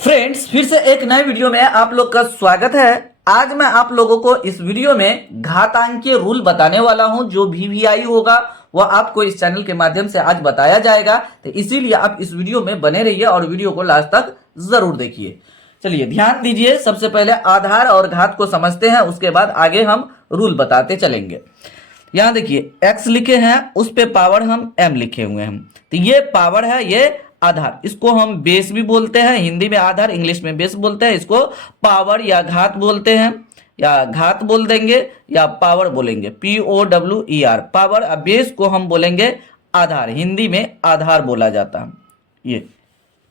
Friends, फिर से एक नए वीडियो में आप लोग का स्वागत है। आज मैं आप लोगों को इस वीडियो में घातांकीय रूल बताने वाला हूं। जो वीवीआई होगा वह आपको इस चैनल के माध्यम से आज बताया जाएगा, तो इसीलिए आप इस वीडियो में बने रहिए और वीडियो को लास्ट तक जरूर देखिए। चलिए ध्यान दीजिए, सबसे पहले आधार और घात को समझते हैं, उसके बाद आगे हम रूल बताते चलेंगे। यहाँ देखिए x लिखे हैं, उस पे पावर हम m लिखे हुए हैं, तो ये पावर है, ये आधार। इसको हम बेस भी बोलते हैं, हिंदी में आधार, इंग्लिश में बेस बोलते हैं। इसको पावर या घात बोलते हैं, या घात बोल देंगे या पावर बोलेंगे, POWER पावर। अब बेस को हम बोलेंगे आधार, हिंदी में आधार बोला जाता है। ये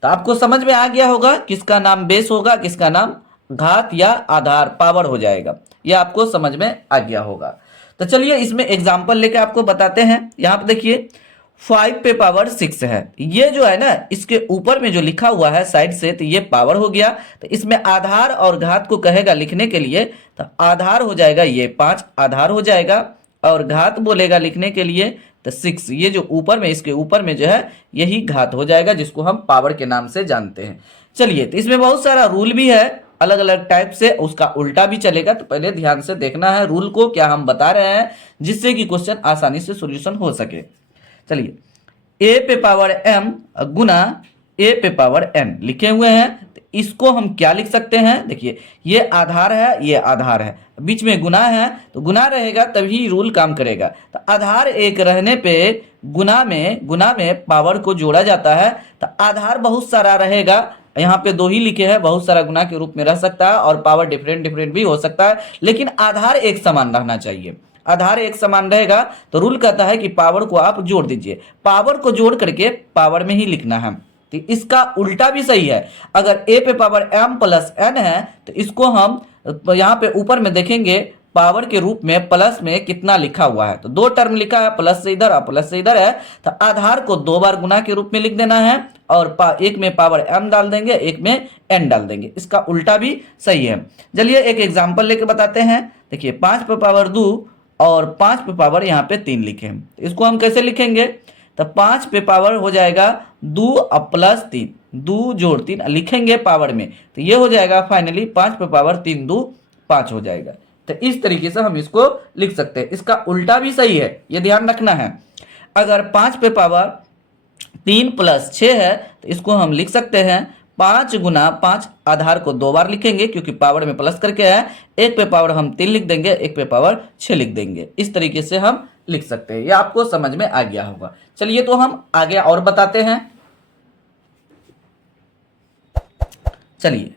तो आपको समझ में आ गया होगा किसका नाम बेस होगा, किसका नाम घात या आधार पावर हो जाएगा। ये आपको समझ में आ गया होगा। तो चलिए इसमें एग्जांपल लेके आपको बताते हैं। यहाँ पे देखिए 5 पे पावर 6 है, ये जो है ना, इसके ऊपर में जो लिखा हुआ है साइड से, तो ये पावर हो गया। तो इसमें आधार और घात को कहेगा लिखने के लिए, तो आधार हो जाएगा ये 5 आधार हो जाएगा, और घात बोलेगा लिखने के लिए तो 6, ये जो ऊपर में, इसके ऊपर में जो है यही घात हो जाएगा, जिसको हम पावर के नाम से जानते हैं। चलिए, तो इसमें बहुत सारा रूल भी है, अलग अलग टाइप से उसका उल्टा भी चलेगा। तो पहले ध्यान से देखना है रूल को, क्या हम बता रहे हैं, जिससे कि क्वेश्चन आसानी से सॉल्यूशन हो सके। चलिए, a पे पावर m गुना a पे पावर n लिखे हुए हैं, तो इसको हम क्या लिख सकते हैं। देखिए ये आधार है, ये आधार है, बीच में गुना है, तो गुना रहेगा तभी रूल काम करेगा। तो आधार एक रहने पे गुना में पावर को जोड़ा जाता है। तो आधार बहुत सारा रहेगा, यहाँ पे 2 ही लिखे हैं, बहुत सारा गुना के रूप में रह सकता है, और पावर डिफरेंट भी हो सकता है, लेकिन आधार एक समान रहना चाहिए। आधार एक समान रहेगा तो रूल कहता है कि पावर को आप जोड़ दीजिए, पावर को जोड़ करके पावर में ही लिखना है। तो इसका उल्टा भी सही है, अगर a पे पावर m प्लस n है, तो इसको हम यहाँ पे ऊपर में देखेंगे पावर के रूप में प्लस में कितना लिखा हुआ है, तो 2 टर्म लिखा है, प्लस से इधर और प्लस से इधर है। तो आधार को 2 बार गुना के रूप में लिख देना है, और एक में पावर m डाल देंगे, एक में n डाल देंगे। इसका उल्टा भी सही है। चलिए एक एग्जाम्पल लेके बताते हैं। देखिए 5 पे पावर 2 और 5 पे पावर यहाँ पे 3 लिखे हैं, तो इसको हम कैसे लिखेंगे। तो 5 पे पावर हो जाएगा 2 प्लस 3, 2 जोड़ 3 लिखेंगे पावर में, तो ये हो जाएगा फाइनली 5 पे पावर 3 2 5 हो जाएगा। तो इस तरीके से हम इसको लिख सकते हैं। इसका उल्टा भी सही है, ये ध्यान रखना है। अगर 5 पे पावर 3 प्लस 6 है, तो इसको हम लिख सकते हैं 5 गुना 5, आधार को 2 बार लिखेंगे क्योंकि पावर में प्लस करके है, एक पे पावर हम 3 लिख देंगे, एक पे पावर 6 लिख देंगे। इस तरीके से हम लिख सकते हैं, ये आपको समझ में आ गया होगा। चलिए तो हम आगे और बताते हैं। चलिए,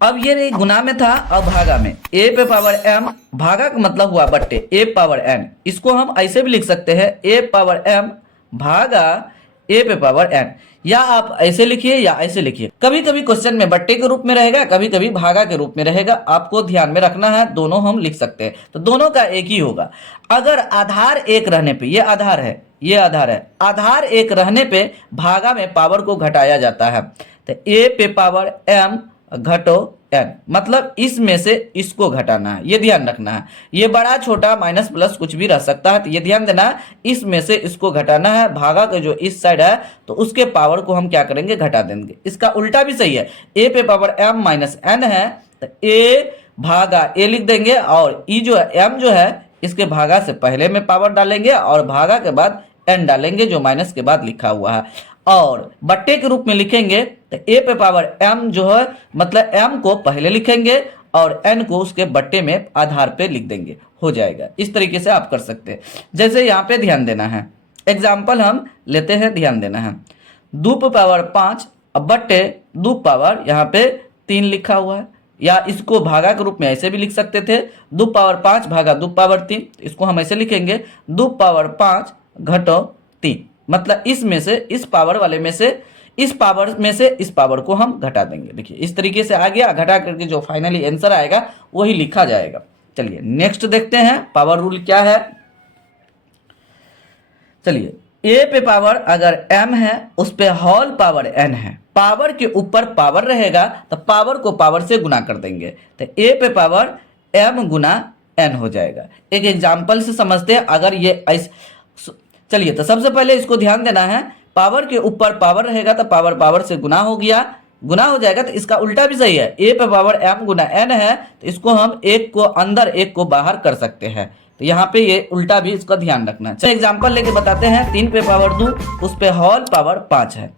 अब ये गुना में था, अब भागा में, a पे पावर m, भागा का मतलब हुआ बट्टे a पावर n, इसको हम ऐसे भी लिख सकते हैं a पावर m भागा a पे पावर n, या आप ऐसे लिखिए या ऐसे लिखिए। कभी कभी क्वेश्चन में बट्टे के रूप में रहेगा, कभी कभी भागा के रूप में रहेगा, आपको ध्यान में रखना है, दोनों हम लिख सकते हैं, तो दोनों का एक ही होगा। अगर आधार एक रहने पे, ये आधार है, ये आधार है, आधार एक रहने पे भागा में पावर को घटाया जाता है, तो a पे पावर m घटो n, मतलब इसमें से इसको घटाना है, ये ध्यान रखना है। ये बड़ा छोटा माइनस प्लस कुछ भी रह सकता है, तो ये ध्यान देना है, इसमें से इसको घटाना है। भागा का जो इस साइड है, तो उसके पावर को हम क्या करेंगे, घटा देंगे। इसका उल्टा भी सही है, a पे पावर m माइनस n है, तो a भागा a लिख देंगे, और e जो है m जो है, इसके भागा से पहले में पावर डालेंगे और भागा के बाद n डालेंगे, जो माइनस के बाद लिखा हुआ है, और बट्टे के रूप में लिखेंगे तो a पे पावर m जो है, मतलब m को पहले लिखेंगे और n को उसके बट्टे में आधार पे लिख देंगे, हो जाएगा। इस तरीके से आप कर सकते हैं। जैसे यहाँ पे ध्यान देना है, एग्जाम्पल हम लेते हैं, ध्यान देना है। 2 पे पावर 5 बट्टे 2 पावर यहाँ पे 3 लिखा हुआ है, या इसको भागा के रूप में ऐसे भी लिख सकते थे, 2 पावर 5 भागा 2 पावर 3, इसको हम ऐसे लिखेंगे 2 पावर 5 घटो 3, मतलब इसमें से इस पावर वाले में से इस पावर में से इस पावर को हम घटा देंगे। देखिए इस तरीके से आ गया, घटा करके जो फाइनली आंसर आएगा वही लिखा जाएगा। चलिए नेक्स्ट देखते हैं पावर रूल क्या है। चलिए, a पे पावर अगर m है, उस पे होल पावर n है, पावर के ऊपर पावर रहेगा तो पावर को पावर से गुना कर देंगे, तो a पे पावर m गुना n हो जाएगा। एक एग्जाम्पल से समझते हैं। अगर ये चलिए, तो सबसे पहले इसको ध्यान देना है, पावर के ऊपर पावर रहेगा तो पावर पावर से गुना हो गया, गुना हो जाएगा, तो इसका उल्टा भी सही है, ए पे पावर m गुना n है, तो इसको हम एक को अंदर एक को बाहर कर सकते हैं। तो यहाँ पे ये उल्टा भी इसका ध्यान रखना है। चलिए एग्जांपल लेके बताते हैं। 3 पे पावर 2 उस पे होल पावर 5 है,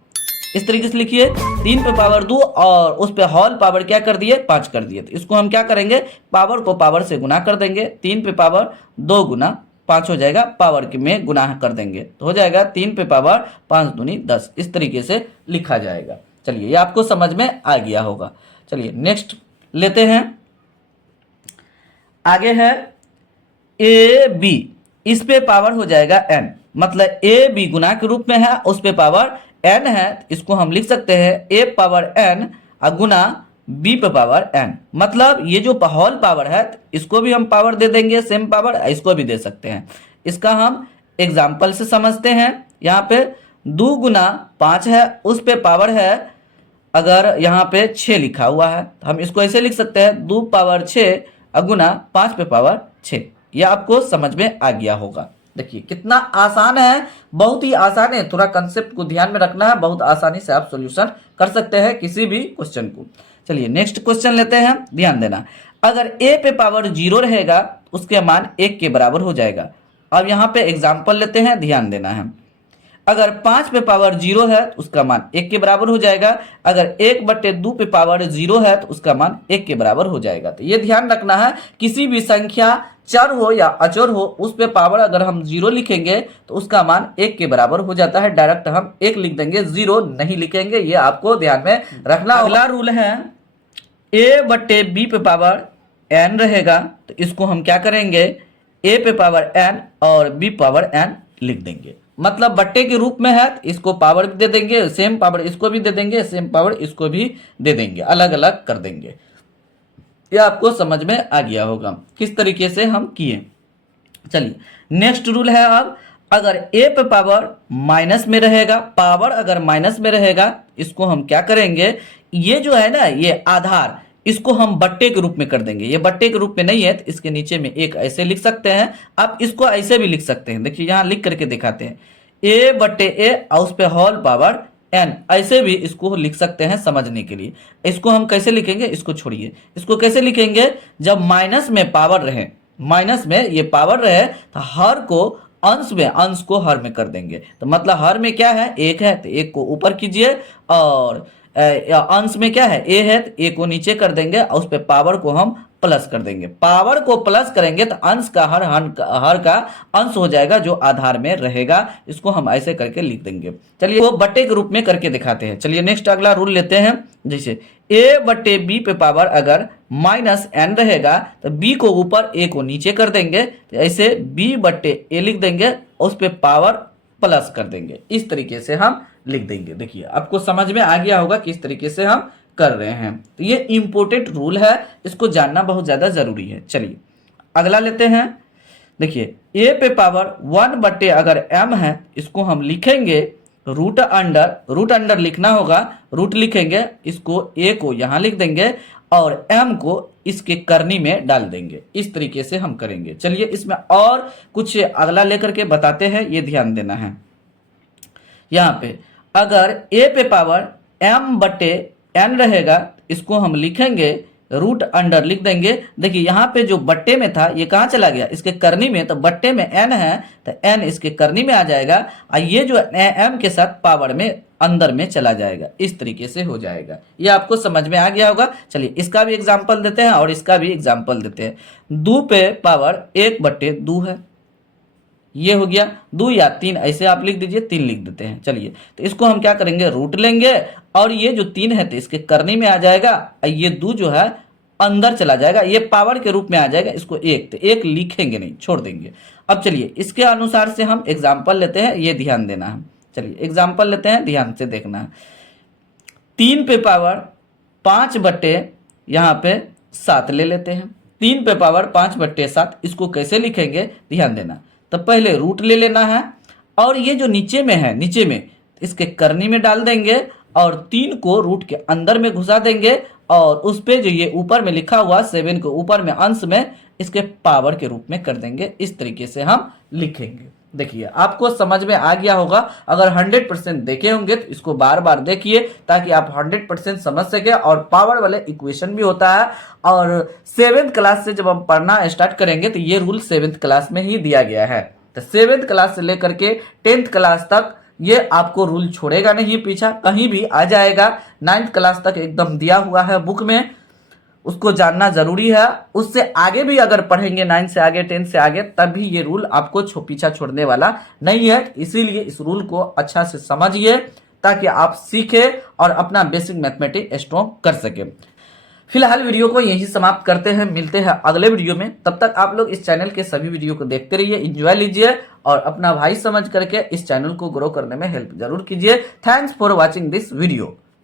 इस तरीके से लिखिए। 3 पे पावर 2 और उस पे होल पावर क्या कर दिए, 5 कर दिए। तो इसको हम क्या करेंगे, पावर को पावर से गुना कर देंगे। 3 पे पावर 2 गुना 5 हो जाएगा, पावर के में गुना कर देंगे तो हो जाएगा 3 पे पावर 5 दूनी 10। इस तरीके से लिखा जाएगा। चलिए ये आपको समझ में आ गया होगा। चलिए नेक्स्ट लेते हैं। आगे है ए बी, इस पे पावर हो जाएगा n, मतलब ए बी गुना के रूप में है, उस पे पावर n है, इसको हम लिख सकते हैं a power n Guna b पे पावर n। मतलब ये जो होल पावर है इसको भी हम पावर दे देंगे, सेम पावर इसको भी दे सकते हैं। इसका हम एग्जाम्पल से समझते हैं। यहाँ पे 2 गुना 5 है, उस पे पावर है, अगर यहाँ पे 6 लिखा हुआ है तो हम इसको ऐसे लिख सकते हैं 2 पावर 6 गुना 5 पे पावर 6। यह आपको समझ में आ गया होगा। देखिए कितना आसान है, बहुत ही आसान है। थोड़ा कंसेप्ट को ध्यान में रखना है, बहुत आसानी से आप सॉल्यूशन कर सकते हैं किसी भी क्वेश्चन को। चलिए नेक्स्ट क्वेश्चन लेते हैं, ध्यान देना। अगर a पे पावर 0 रहेगा उसके मान 1 के बराबर हो जाएगा। अब यहाँ पे एग्जाम्पल लेते हैं, ध्यान देना है। अगर 5 पे पावर 0 है तो उसका मान 1 के बराबर हो जाएगा। अगर 1/2 पे पावर 0 है तो उसका मान 1 के बराबर हो जाएगा। तो ये ध्यान रखना है, किसी भी संख्या चर हो या अचर हो उस पे पावर अगर हम 0 लिखेंगे तो उसका मान 1 के बराबर हो जाता है। डायरेक्ट हम 1 लिख देंगे, 0 नहीं लिखेंगे। ये आपको ध्यान में रखना। अगला रूल है a/b पे पावर n रहेगा, तो इसको हम क्या करेंगे, a पे पावर n और b पावर n लिख देंगे। मतलब बट्टे के रूप में है तो इसको पावर भी दे देंगे, सेम पावर इसको भी दे देंगे, सेम पावर इसको भी दे देंगे, अलग अलग कर देंगे। यह आपको समझ में आ गया होगा किस तरीके से हम किए। चलिए नेक्स्ट रूल है। अब अगर a पे पावर माइनस में रहेगा, पावर अगर माइनस में रहेगा, इसको हम क्या करेंगे, ये जो है ना ये आधार, इसको हम बट्टे के रूप में कर देंगे। ये बट्टे के रूप में नहीं है तो इसके नीचे में एक ऐसे लिख सकते हैं। आप इसको ऐसे भी लिख सकते हैं, देखिए यहाँ लिख करके दिखाते हैं, a/a और उस पे होल पावर n, ऐसे भी इसको लिख सकते हैं समझने के लिए। इसको हम कैसे लिखेंगे, इसको छोड़िए, इसको कैसे लिखेंगे, जब माइनस में पावर रहे, माइनस में ये पावर रहे तो हर को अंश में, अंश को हर में कर देंगे। तो मतलब हर में क्या है, 1 है तो 1 को ऊपर कीजिए, और अंश में क्या है, a है तो a को नीचे कर देंगे और उस पे पावर को हम प्लस कर देंगे। पावर को प्लस करेंगे तो अंश का हर का अंश हो जाएगा जो आधार में रहेगा। इसको हम ऐसे करके लिख देंगे। चलिए वो बट्टे के रूप में करके दिखाते हैं। चलिए नेक्स्ट अगला रूल लेते हैं। जैसे a/b पे पावर अगर -n रहेगा तो b को ऊपर a को नीचे कर देंगे, तो ऐसे b/a लिख देंगे, उस पे पावर प्लस कर देंगे। इस तरीके से हम लिख देंगे। देखिए आपको समझ में आ गया होगा किस तरीके से हम कर रहे हैं। तो ये इंपॉर्टेंट रूल है, इसको जानना बहुत ज्यादा जरूरी है। चलिए अगला लेते हैं। देखिए a पे पावर 1/, अगर m है इसको हम लिखेंगे रूट अंडर लिखना होगा, रूट लिखेंगे, इसको a को यहाँ लिख देंगे और m को इसके करनी में डाल देंगे। इस तरीके से हम करेंगे। चलिए इसमें और कुछ अगला लेकर के बताते हैं, ये ध्यान देना है। यहाँ पे अगर a पे पावर m/n रहेगा, इसको हम लिखेंगे रूट अंडर लिख देंगे। देखिए यहाँ पे जो बट्टे में था ये कहाँ चला गया, इसके करनी में, तो बट्टे में n है तो n इसके करनी में आ जाएगा, और ये जो m के साथ पावर में अंदर में चला जाएगा। इस तरीके से हो जाएगा। ये आपको समझ में आ गया होगा। चलिए इसका भी एग्जाम्पल देते हैं और इसका भी एग्जाम्पल देते हैं। 2 पे पावर 1/2 है, ये हो गया 2 या 3, ऐसे आप लिख दीजिए, 3 लिख देते हैं। चलिए तो इसको हम क्या करेंगे, रूट लेंगे और ये जो 3 है तो इसके करनी में आ जाएगा, और ये 2 जो है अंदर चला जाएगा, ये पावर के रूप में आ जाएगा। इसको 1 तो 1 लिखेंगे नहीं, छोड़ देंगे। अब चलिए इसके अनुसार से हम एग्जाम्पल लेते हैं, ये ध्यान देना है। चलिए एग्जाम्पल लेते हैं, ध्यान से देखना है। 3 पे पावर 5/, यहाँ पे 7 ले लेते हैं। 3 पे पावर 5/7, इसको कैसे लिखेंगे ध्यान देना। तो पहले रूट ले लेना है और ये जो नीचे में है, नीचे में इसके करनी में डाल देंगे और 3 को रूट के अंदर में घुसा देंगे, और उस पे जो ये ऊपर में लिखा हुआ 7 को ऊपर में अंश में इसके पावर के रूप में कर देंगे। इस तरीके से हम लिखेंगे। देखिए आपको समझ में आ गया होगा। अगर 100% देखे होंगे तो इसको बार बार देखिए ताकि आप 100% समझ सके। और पावर वाले इक्वेशन भी होता है, और 7th क्लास से जब हम पढ़ना स्टार्ट करेंगे तो ये रूल 7th क्लास में ही दिया गया है। तो 7th क्लास से लेकर के 10th क्लास तक ये आपको रूल छोड़ेगा नहीं, पीछा कहीं भी आ जाएगा। 9th क्लास तक एकदम दिया हुआ है बुक में, उसको जानना जरूरी है। उससे आगे भी अगर पढ़ेंगे 9 से आगे 10 से आगे तब भी ये रूल आपको पीछा छोड़ने वाला नहीं है। इसीलिए इस रूल को अच्छा से समझिए ताकि आप सीखे और अपना बेसिक मैथमेटिक्स स्ट्रॉन्ग कर सके। फिलहाल वीडियो को यही समाप्त करते हैं, मिलते हैं अगले वीडियो में। तब तक आप लोग इस चैनल के सभी वीडियो को देखते रहिए, एंजॉय लीजिए और अपना भाई समझ करके इस चैनल को ग्रो करने में हेल्प जरूर कीजिए। Thanks for watching this video.